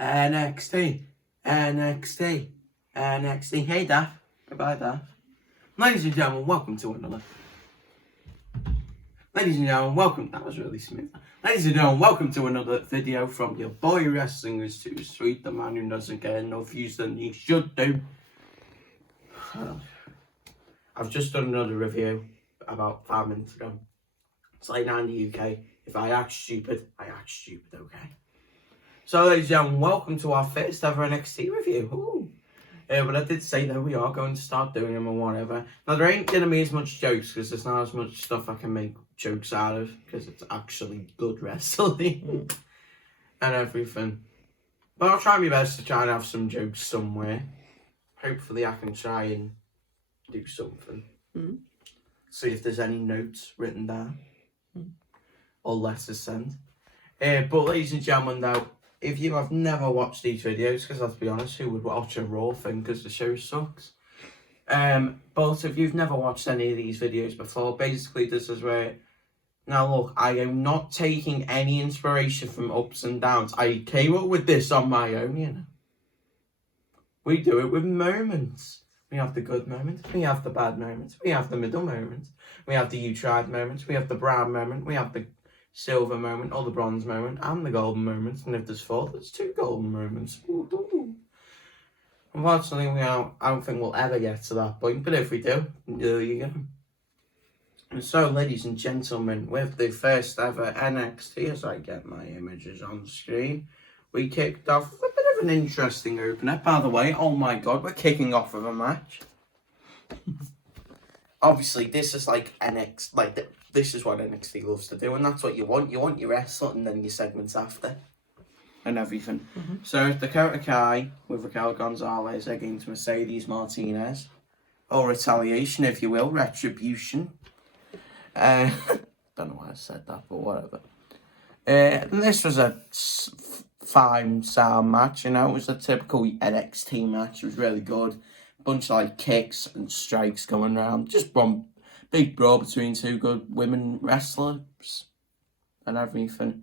NXT, NXT, NXT. Hey, Daff. Goodbye, Daff. Ladies and gentlemen, welcome to another. Ladies and gentlemen, welcome. That was really smooth. Ladies and gentlemen, welcome to another video from your boy Wrestling is Too Sweet, the man who doesn't get enough views than he should do. I've just done another review about 5 minutes ago. It's late night in the UK. If I act stupid, I act stupid, okay? So, ladies and gentlemen, welcome to our first ever NXT review. But I did say that we are going to start doing them and whatever. Now, there ain't going to be as much jokes because there's not as much stuff I can make jokes out of because it's actually good wrestling and everything. But I'll try my best to try and have some jokes somewhere. Hopefully, I can try and do something. See if there's any notes written down or letters sent. But, ladies and gentlemen, now, if you have never watched these videos, because let's be honest, who would watch a Raw thing because the show sucks? But if you've never watched any of these videos before, basically this is where... Now look, I am not taking any inspiration from ups and downs. I came up with this on my own, you know. We do it with moments. We have the good moments, we have the bad moments, we have the middle moments, we have the you tried moments, we have the brown moment, we have the silver moment, or the bronze moment, and the golden moment. And if there's 4, there's 2 golden moments. Ooh. Unfortunately, I don't think we'll ever get to that point, but if we do, there you go. And so, ladies and gentlemen, with the first ever NXT, as I get my images on the screen, we kicked off with a bit of an interesting opener. By the way, oh my god, we're kicking off with a match. Obviously, this is like NXT, this is what NXT loves to do, and that's what you want. You want your wrestling and then your segments after. And everything. So, Dakota Kai with Raquel Gonzalez against Mercedes Martinez. Or retaliation, if you will. Retribution. Don't know why I said that, but whatever. And this was a fine sound match, you know. It was a typical NXT match. It was really good. Bunch of kicks and strikes going around. Just one big brawl between 2 good women wrestlers and everything.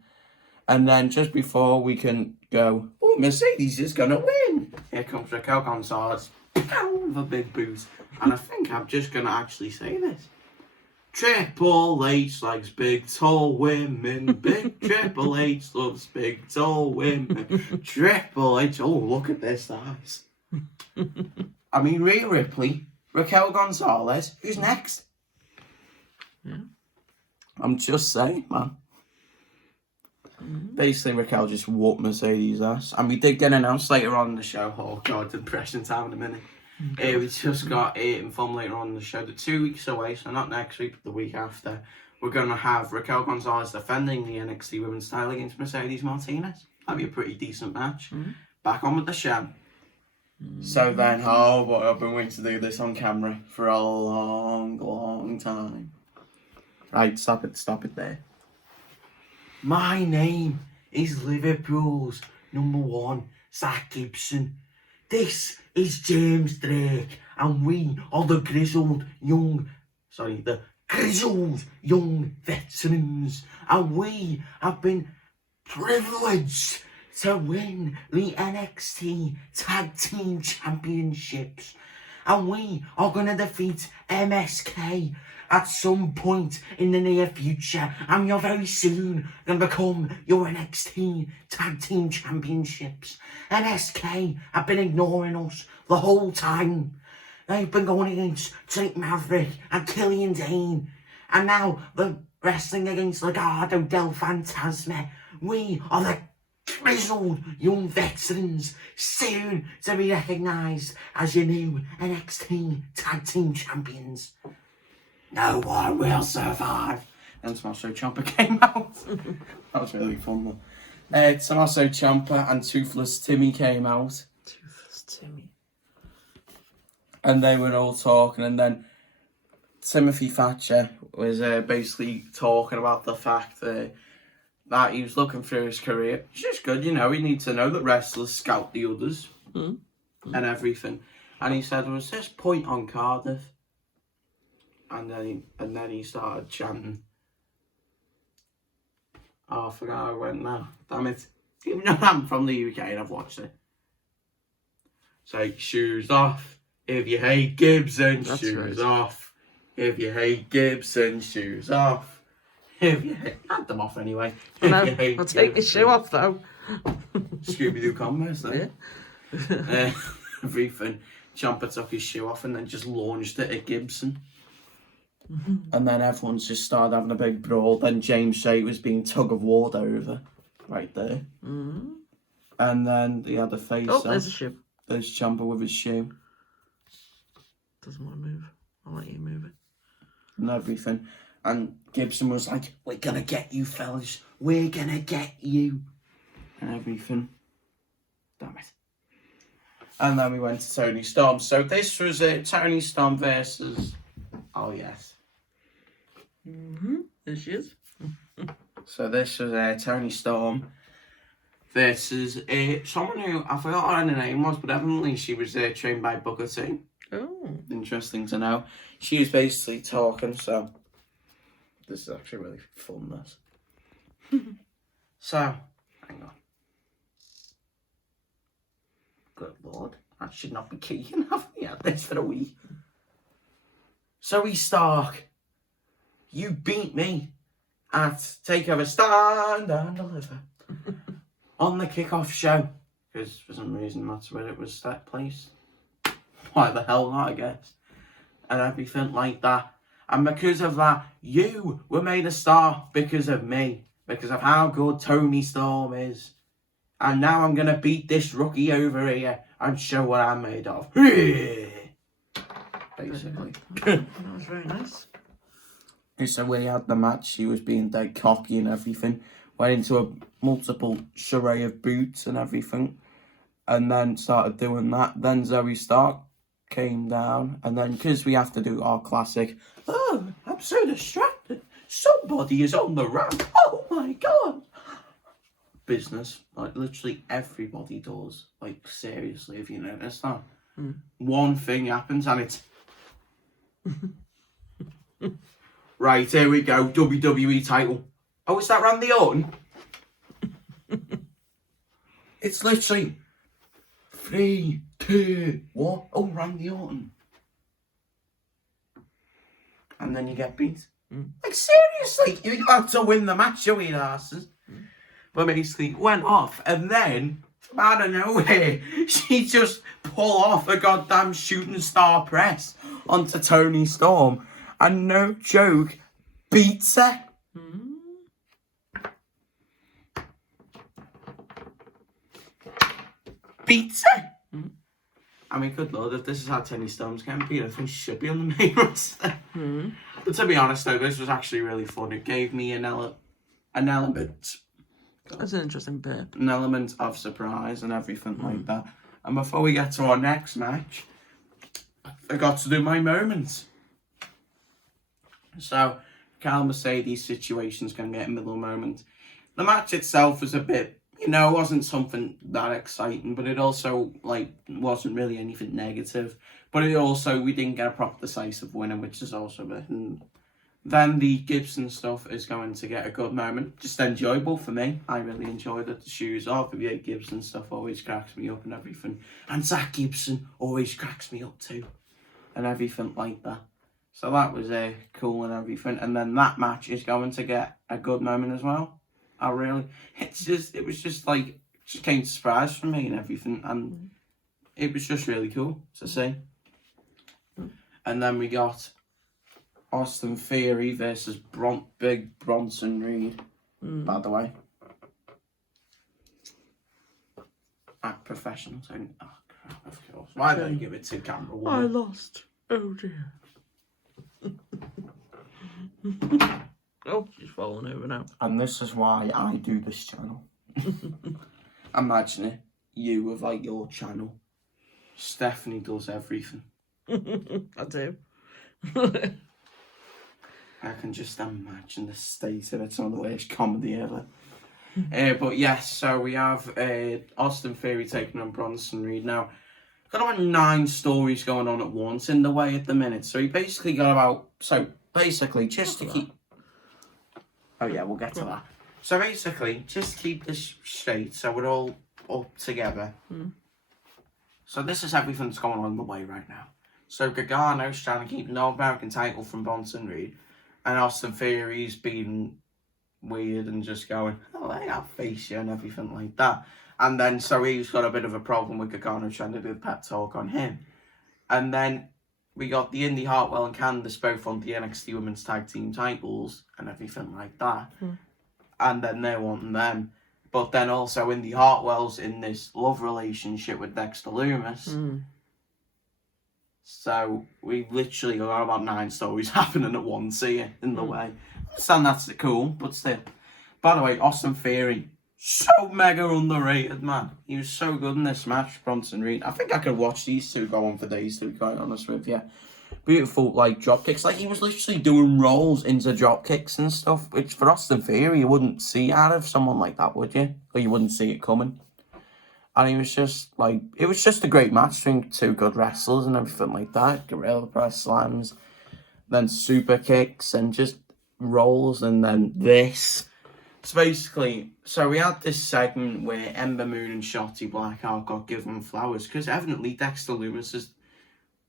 And then just before we can go, oh, Mercedes is going to win. Here comes Raquel Gonzalez. Pow, with a big boot. And I think I'm just going to actually say this. Triple H likes big, tall women. Big Triple H loves big, tall women. Triple H. Oh, look at this, guys. I mean, Rhea Ripley, Raquel Gonzalez. Who's next? Yeah. I'm just saying, man. Basically, Raquel just whooped Mercedes' ass. And we did get announced later on in the show. Oh, God, depression time in a minute. We just got informed later on in the show that 2 weeks away, so not next week, but the week after, we're going to have Raquel Gonzalez defending the NXT Women's title against Mercedes Martinez. That'd be a pretty decent match. Back on with the show. So then, oh boy, I've been waiting to do this on camera for a long time. Right, stop it there. My name is Liverpool's #1, Zach Gibson. This is James Drake, and we are the grizzled young veterans, and we have been privileged to win the NXT Tag Team Championships, and we are going to defeat MSK at some point in the near future, and you're very soon going to become your NXT Tag Team Championships. MSK have been ignoring us the whole time. They've been going against Drake Maverick and Killian Dane, and now they're wrestling against Legado del Fantasma. We are the grizzled young veterans, soon to be recognised as your new NXT Tag Team Champions. No one will survive. And Tommaso Ciampa came out. That was really fun though. Tommaso Ciampa and Toothless Timmy came out. Toothless Timmy. And they were all talking, and then Timothy Thatcher was basically talking about the fact that he was looking through his career. It's just good, you know, you need to know that wrestlers scout the others and everything. And he said, there was this point on Cardiff. And then he started chanting. Oh, I forgot how it went now. Damn it. Even though I'm from the UK and I've watched it. Take shoes off. If you hate Gibson, That's shoes right. off. If you hate Gibson, shoes off. If you hate... Had them off anyway. If No, you hate I'll take your Gibson- shoe off though. Scooby-Doo Converse then. Yeah. Everything. Ciampa took his shoe off and then just launched it at Gibson. And then everyone's just started having a big brawl. Then James Shea was being tug of war over right there. And then the other face. Oh, there's a shoe. There's Ciampa with his shoe. Doesn't want to move. I'll let you move it. And everything. And Gibson was like, we're gonna get you fellas. We're gonna get you. And everything. Damn it. And then we went to Tony Storm. So this was Tony Storm versus... Oh, yes. There she is. So this was Tony Storm versus someone who, I forgot what her name was, but evidently she was trained by Booker T. Oh. Interesting to know. She was basically talking, so... This is actually really fun, this. So, hang on. Good lord, I should not be keen. I've had this for a week. Zoe Stark, you beat me at Takeover Stand and Deliver on the kickoff show. Because for some reason that's where it was set place. Why the hell not, I guess. And everything like that. And because of that, you were made a star because of me. Because of how good Tony Storm is. And now I'm going to beat this rookie over here and show what I'm made of. Basically. That was very nice. So when he had the match, he was being dead cocky and everything. Went into a multiple array of boots and everything. And then started doing that. Then Zoe Stark came down. And then, because we have to do our classic, oh, I'm so distracted. Somebody is on the ramp. Oh my god. Business. Like, literally everybody does. Like, seriously, if you notice that. One thing happens and it's... Right, here we go. WWE title. Oh, is that Randy Orton? It's literally 3, 2, 1. Oh, Randy Orton. And then you get beat. Like, seriously, you have to win the match, you asses. But basically, went off, and then, from out of nowhere, she just pulled off a goddamn shooting star press onto Tony Storm. And no joke, beats her. Beats her. I mean, good lord, if this is how Tony Storm's getting beat, I think she should be on the main roster. But to be honest, though, this was actually really fun. It gave me an element. That's an interesting bit. An element of surprise and everything like that. And before we get to our next match, I forgot to do my moments. So, Cal Mercedes situation's going to get a middle moment. The match itself was a bit, you know, it wasn't something that exciting, but it also, like, wasn't really anything negative. But it also, we didn't get a proper decisive winner, which is also a bit. And then the Gibson stuff is going to get a good moment. Just enjoyable for me. I really enjoyed it. The shoes off. The Gibson stuff always cracks me up and everything. And Zach Gibson always cracks me up too. And everything like that. So that was cool and everything. And then that match is going to get a good moment as well. It was just like, just came to surprise for me and everything. And it was just really cool to see. And then we got Austin Theory versus Big Bronson Reed, by the way. At professional. Oh, crap, of course. Why don't you give it to camera one? I lost. Oh, dear. Oh, she's falling over now. And this is why I do this channel. Imagine it. You with, like, your channel. Stephanie does everything. I do. I can just imagine the state of it. It's one of the worst comedy ever. But yes, so we have Austin Theory taking on Bronson Reed. Now, got about 9 stories going on at once in the way at the minute. So he basically got about... So basically, just to keep... Oh yeah, we'll get to that. So basically, just keep this straight so we're all up together. So this is everything that's going on in the way right now. So Gargano's trying to keep the North American title from Bronson Reed, and Austin Theory's being weird and just going, oh, I'll face you and everything like that. And then so he's got a bit of a problem with Gargano trying to do the pet talk on him. And then we got the Indy Hartwell and Candice both on the NXT Women's Tag Team titles and everything like that. And then they're wanting them. But then also Indy Hartwell's in this love relationship with Dexter Lumis. So we literally got about 9 stories happening at once here in the way. I understand that's cool, but still. By the way, Austin Theory, so mega underrated, man. He was so good in this match, Bronson Reed. I think I could watch these two go on for days, to be quite honest with you. Beautiful, like, drop kicks. Like, he was literally doing rolls into drop kicks and stuff, which for Austin Theory, you wouldn't see out of someone like that, would you? Or you wouldn't see it coming. And he was just, like, it was just a great match between two good wrestlers and everything like that. Gorilla press slams, then super kicks, and just rolls, and then this. So basically, so we had this segment where Ember Moon and Shotzi Blackheart got given flowers, because evidently Dexter Lumis is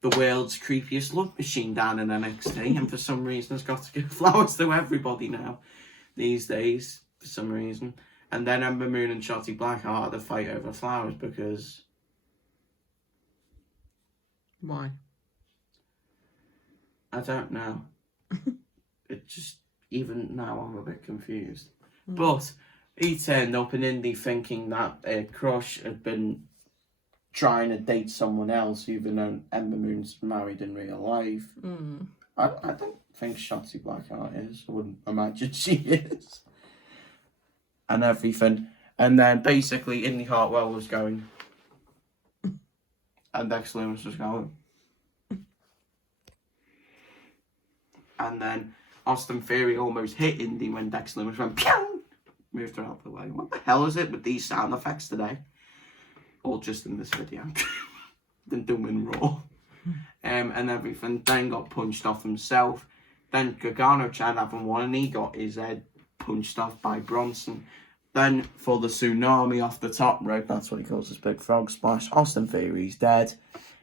the world's creepiest love machine down in NXT, and for some reason has got to give flowers to everybody now, these days, for some reason. And then Ember Moon and Shotzi Blackheart had a fight over flowers because... Why? I don't know. It just, even now I'm a bit confused. But he turned up in Indy thinking that Crush had been trying to date someone else, even though Ember Moon's married in real life. I don't think Shotzi Blackheart is. I wouldn't imagine she is. And everything. And then basically Indy Hartwell was going. And Dexter Lumis was going. And then Austin Theory almost hit Indy when Dexter Lumis went pew! Moved her out the way. What the hell is it with these sound effects today? Or just in this video. Than doing Raw. And everything. Then got punched off himself. Then Gargano tried having one and he got his head punched off by Bronson. Then for the tsunami off the top rope, that's what he calls his big frog splash, Austin Theory's dead.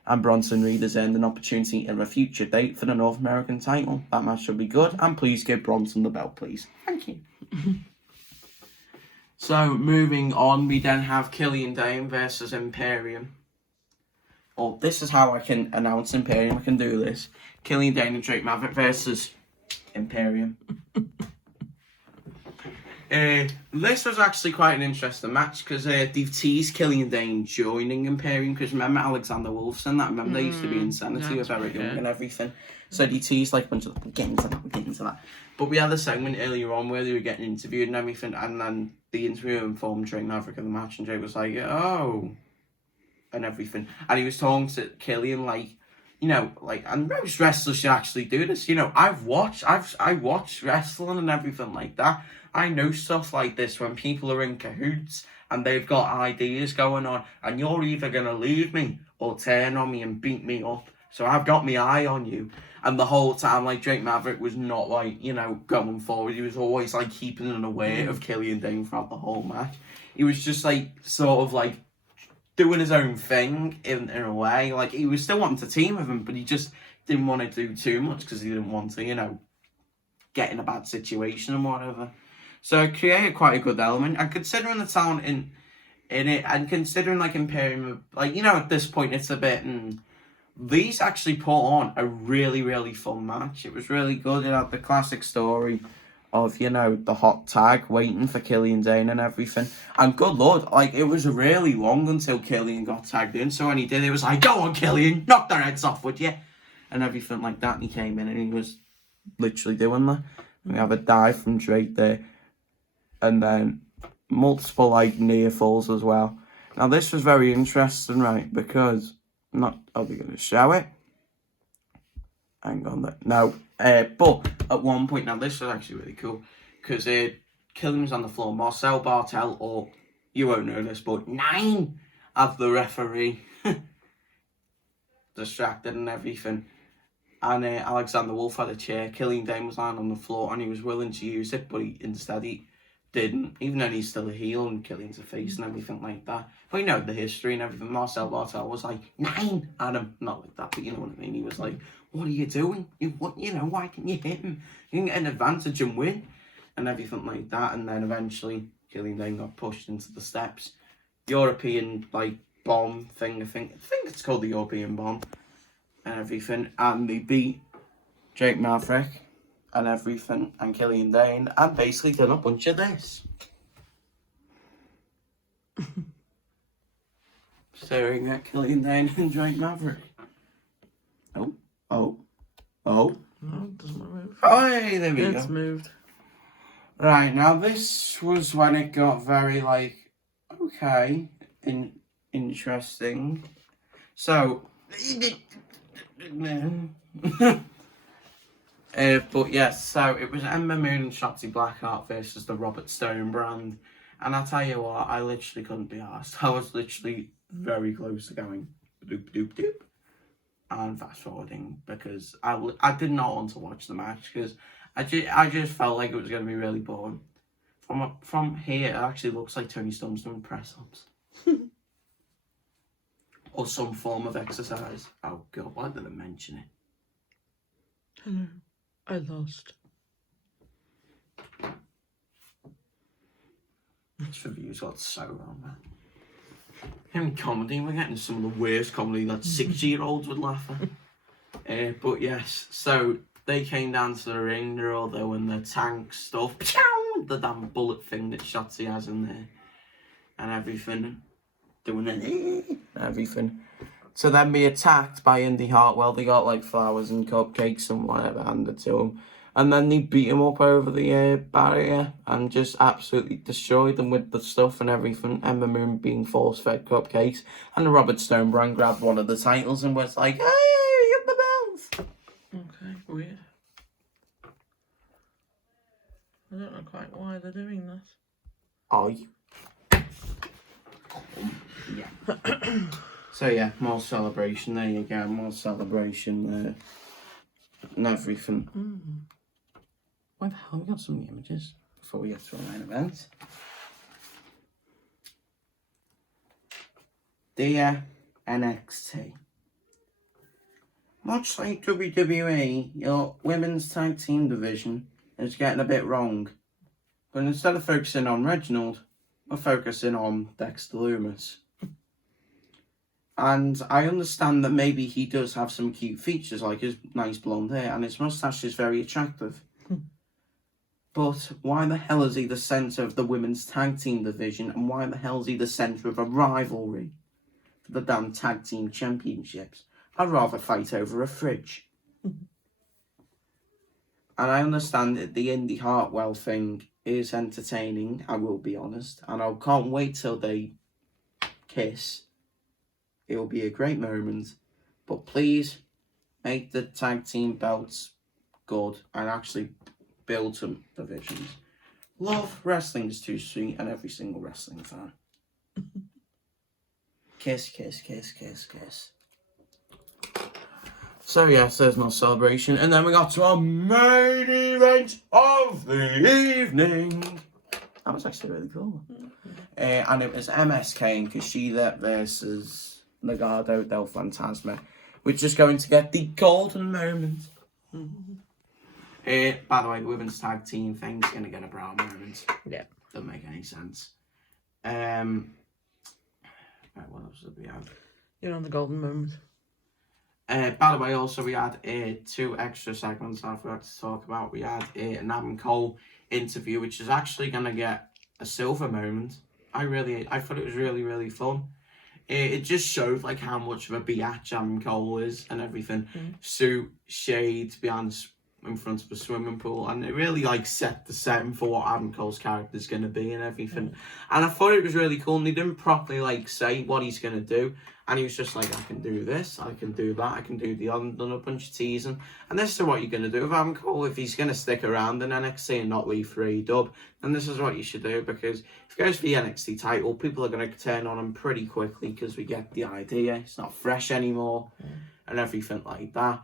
And Bronson Reed has earned an opportunity in a future date for the North American title. That match should be good. And please give Bronson the belt, please. Thank you. So, moving on, we then have Killian Dane versus Imperium. Oh, this is how I can announce Imperium. I can do this. Killian Dane and Drake Maverick versus Imperium. This was actually quite an interesting match because they've teased Killian Dane joining Imperium because remember Alexander Wolfson, that remember they used to be Insanity with Eric Young and everything. So they teased like a bunch of we're getting into that. But we had a segment earlier on where they were getting interviewed and everything, and then the interviewer informed Drake Maverick of the match, and Drake was like, oh, and everything. And he was talking to Killian like, you know, like, and most wrestlers should actually do this. You know, I watched wrestling and everything like that. I know stuff like this when people are in cahoots and they've got ideas going on, and you're either going to leave me or turn on me and beat me up. So I've got my eye on you. And the whole time, like, Drake Maverick was not, like, you know, going forward. He was always, like, keeping an aware of Killian Dane throughout the whole match. He was just, like, sort of, like, doing his own thing in a way. Like, he was still wanting to team with him, but he just didn't want to do too much because he didn't want to, you know, get in a bad situation and whatever. So it created quite a good element. And considering the talent in it, and considering, like, Imperium, like, you know, at this point, it's a bit... these actually put on a really, really fun match. It was really good. It had the classic story of, you know, the hot tag waiting for Killian Dane and everything. And good lord, like, it was really long until Killian got tagged in. So when he did, it was like, go on, Killian, knock their heads off, would you? And everything like that. And he came in and he was literally doing that. We have a dive from Drake there. And then multiple, like, near falls as well. Now, this was very interesting, right? Because... are we going to show it? Hang on. No. But at one point, now this was actually really cool. Because Killian was on the floor. Marcel Bartel, or you won't know this, but 9 of the referee. Distracted and everything. And Alexander Wolf had a chair. Killian Dane was lying on the floor and he was willing to use it. But instead he didn't, even though he's still a heel and Killian's a face and everything like that. But you know the history and everything. Marcel Bartel was like 9 at him, not like that, but you know what I mean. He was like, "What are you doing? Why can you hit him? You can get an advantage and win," and everything like that. And then eventually, Killian then got pushed into the steps. European like bomb thing. I think it's called the European bomb and everything. And they beat Drake Maverick and everything, and Killian Dane, and basically done a bunch of this. Staring at Killian Dane and Drake Maverick. Oh. No, it doesn't move. Oh, hey, there we go. It's moved. Right, now this was when it got very, like, okay, interesting. So, but yes, so it was Ember Moon and Shotzi Blackheart versus the Robert Stone brand. And I tell you what, I literally couldn't be arsed. I was literally very close to going doop doop doop and fast forwarding because I did not want to watch the match because I just felt like it was going to be really boring. From here, it actually looks like Tony Storm's doing press ups. Or some form of exercise. Oh god, why did I mention it? Hello. I lost. This review's got so wrong, man. In comedy, we're getting some of the worst comedy that 6-year-olds would laugh at. But yes, so they came down to the ring, they're all doing the tank stuff. The damn bullet thing that Shotzi has in there. And everything. Doing it and everything. So then be attacked by Indy Hartwell. They got like flowers and cupcakes and whatever handed to them. And then they beat him up over the barrier and just absolutely destroyed them with the stuff and everything. Ember Moon being force-fed cupcakes. And the Robert Stone brand grabbed one of the titles and was like, "Hey, get the belts!" Okay, weird. I don't know quite why they're doing this. Oh, you... Yeah. So yeah, more celebration. There you go, more celebration there. And everything. Why the hell we got some images before we get to our main event? Dear NXT. Much like WWE, your women's tag team division is getting a bit wrong. But instead of focusing on Reginald, we're focusing on Dexter Lumis. And I understand that maybe he does have some cute features, like his nice blonde hair, and his mustache is very attractive. But why the hell is he the centre of the women's tag team division, and why the hell is he the centre of a rivalry for the damn tag team championships? I'd rather fight over a fridge. And I understand that the Indy Hartwell thing is entertaining, I will be honest, and I can't wait till they kiss. It will be a great moment, but please make the tag team belts good and actually build some divisions. Love wrestling is too sweet, and every single wrestling fan. Kiss, kiss, kiss, kiss, kiss. So yes, there's no celebration, and then we got to our main event of the evening. That was actually really cool. And it was MSK and Kushida versus Legado del Fantasma, which is going to get the golden moment. By the way, the women's tag team thing's going to get a brown moment. Yeah. Doesn't make any sense. Right, what else did we have? You're on the golden moment. By the way, also we had 2 extra segments I forgot to talk about. We had an Adam Cole interview, which is actually going to get a silver moment. I thought it was really, really fun. It just showed like how much of a biatch Adam Cole is and everything. Suit, shades behind in front of a swimming pool, and it really like set the setting for what Adam Cole's character is going to be and everything. And I thought it was really cool, and he didn't properly like say what he's going to do, and he was just like, I can do this, I can do that, I can do the other, done a bunch of teasing, and this is what you're going to do with Adam Cole. If he's going to stick around in NXT and not leave for AEW, then this is what you should do, because if he goes for the NXT title, people are going to turn on him pretty quickly, because we get the idea, it's not fresh anymore, and everything like that.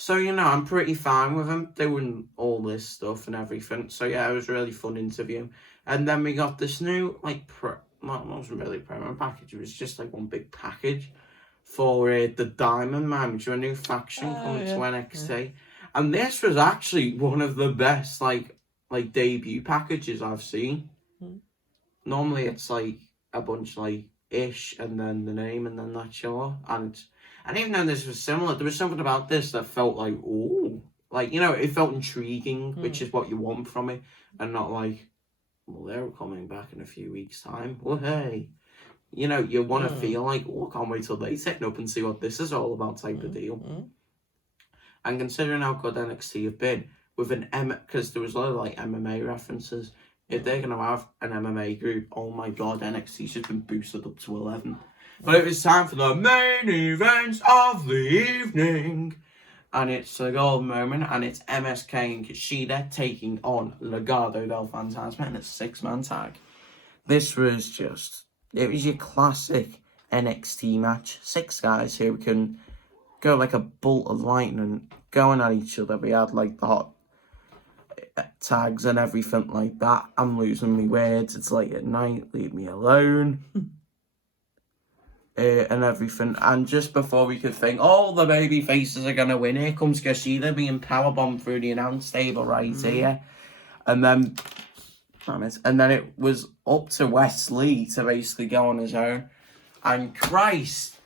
So, you know, I'm pretty fine with him doing all this stuff and everything. So, yeah, it was a really fun interview. And then we got this new, like, it wasn't really a promo package, it was just like one big package for the Diamond Man, which is a new faction coming to NXT. Yeah. And this was actually one of the best, like debut packages I've seen. Normally it's like a bunch like ish and then the name and then that show. And even though this was similar, there was something about this that felt like, ooh. Like, you know, it felt intriguing, which is what you want from it. And not like, well, they're coming back in a few weeks' time. Well, hey. You know, you want to feel like, oh, I can't wait till they set up and see what this is all about type of deal. And considering how good NXT have been, with an because there was a lot of like MMA references, if they're going to have an MMA group, oh my god, NXT's just been boosted up to 11. But it was time for the main event of the evening. And it's a gold moment, and it's MSK and Kushida taking on Legado del Fantasma in a 6-man tag. This was just, it was your classic NXT match. 6 guys who can go like a bolt of lightning, going at each other. We had like the hot tags and everything like that. I'm losing my words. It's late at night. Leave me alone. And everything. And just before we could think, oh, the baby faces are going to win, here comes Kushida being powerbombed through the announce table right here. And then it was up to Wesley to basically go on his own. And Christ.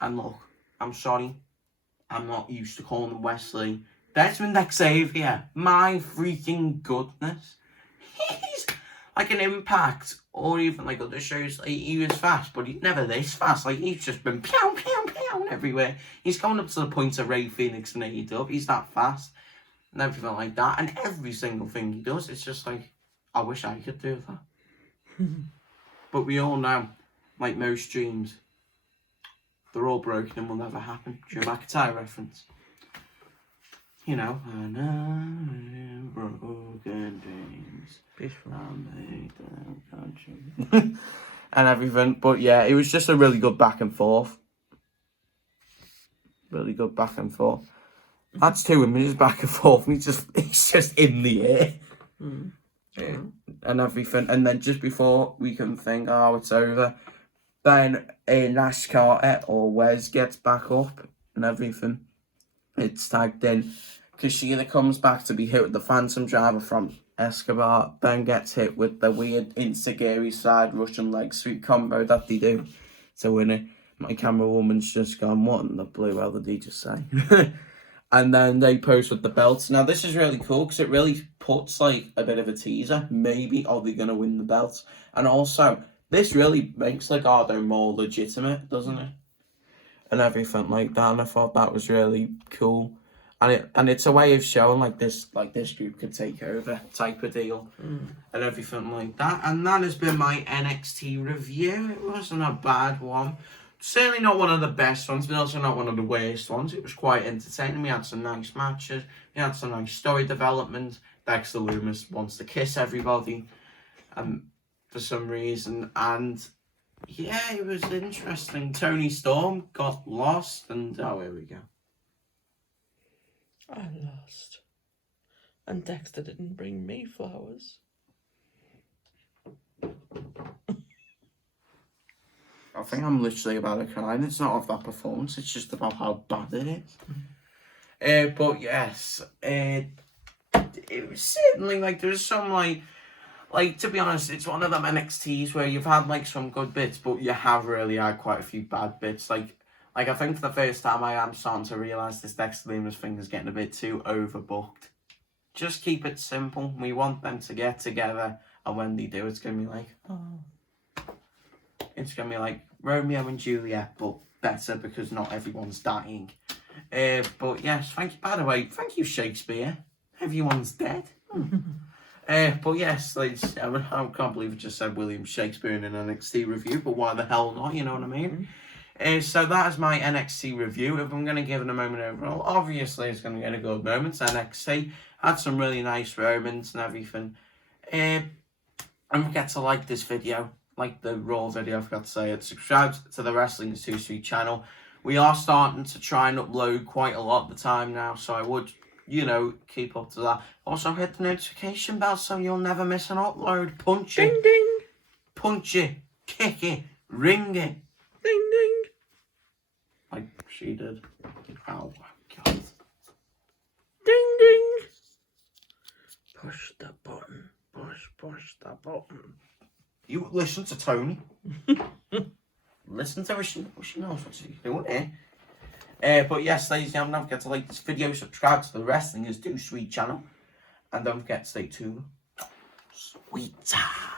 And look, I'm sorry. I'm not used to calling him Wesley. Desmond Xavier. My freaking goodness. He's like an Impact or even like other shows. Like, he was fast, but he's never this fast. Like, he's just been pew, pew, pew everywhere. He's going up to the point of Ray Phoenix and AEW. He's that fast and everything like that. And every single thing he does, it's just like, I wish I could do that. But we all know, like most dreams, they're all broken and will never happen. Joe McIntyre reference. You know, and broken dreams. Peaceful. And everything. But yeah, it was just a really good back and forth. Really good back and forth. That's 2 minutes back and forth, and he's just in the air. And everything. And then just before we can think, oh, it's over, then NASCAR or Wes gets back up and everything. It's tagged in. Kushida comes back to be hit with the Phantom Driver from Escobar. Ben gets hit with the weird Insigiri side Russian leg sweep combo that they do to win it. My camera woman's just gone, what in the blue hell did he just say? And then they pose with the belts. Now this is really cool because it really puts like a bit of a teaser. Maybe are they going to win the belts? And also, this really makes Legado more legitimate, doesn't it? And everything like that, and I thought that was really cool, and it's a way of showing like this group could take over type of deal, and everything like that. And that has been my NXT review. It wasn't a bad one, certainly not one of the best ones, but also not one of the worst ones. It was quite entertaining. We had some nice matches, we had some nice story development. Dexter Lumis wants to kiss everybody, for some reason, and yeah, it was interesting. Tony Storm got lost, and oh, here we go. I lost. And Dexter didn't bring me flowers. I think I'm literally about to cry, and it's not off that performance, it's just about how bad it is. But yes, it was certainly like, there was some like, to be honest, it's one of them NXTs where you've had, like, some good bits, but you have really had quite a few bad bits. Like I think for the first time I am starting to realise this Dexter Lumis thing is getting a bit too overbooked. Just keep it simple. We want them to get together, and when they do, it's going to be like, oh. It's going to be like Romeo and Juliet, but better because not everyone's dying. But yes, thank you. By the way, thank you, Shakespeare. Everyone's dead. But yes, I can't believe I just said William Shakespeare in an NXT review, but why the hell not, you know what I mean? So that is my NXT review. If I'm going to give it a moment overall, obviously it's going to get a good moments. NXT had some really nice moments and everything. And forget to like this video, like the Raw video, I forgot to say it. Subscribe to the Wrestling is 2 Street channel. We are starting to try and upload quite a lot of the time now, so I would you know, keep up to that. Also hit the notification bell so you'll never miss an upload. Punch it. Ding ding. Punch it. Kick it. Ring it. Ding ding. Like she did. Oh my god. Ding ding. Push the button. Push the button. You listen to Tony. Listen to her. She knows what she's doing here. But yes, ladies and gentlemen, don't forget to like this video, subscribe to the Wrestling is Do Sweet channel, and don't forget to stay tuned. Sweet time.